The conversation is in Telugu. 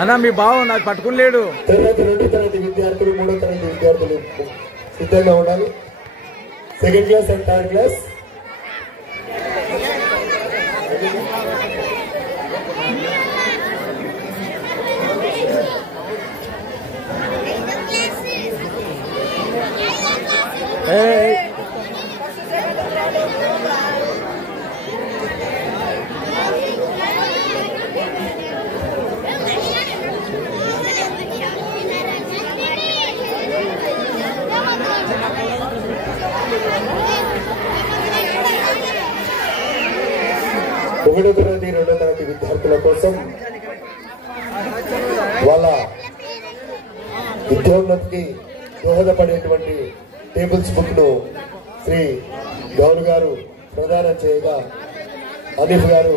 అన్నా మీ బావ నాకు పట్టుకునిలేడు. రెండో తరగతి విద్యార్థులు మూడో తరగతి విద్యార్థులు సిద్ధంగా ఉండాలి. Second class and third class ఒకటో తరగతి రెండో తరగతి విద్యార్థుల కోసం వాళ్ళ ఉద్యోగులకి దోహదపడేటువంటి టేబుల్స్ బుక్ ను శ్రీ గౌడ్ గారు ప్రదానం చేయగా హనీఫ్ గారు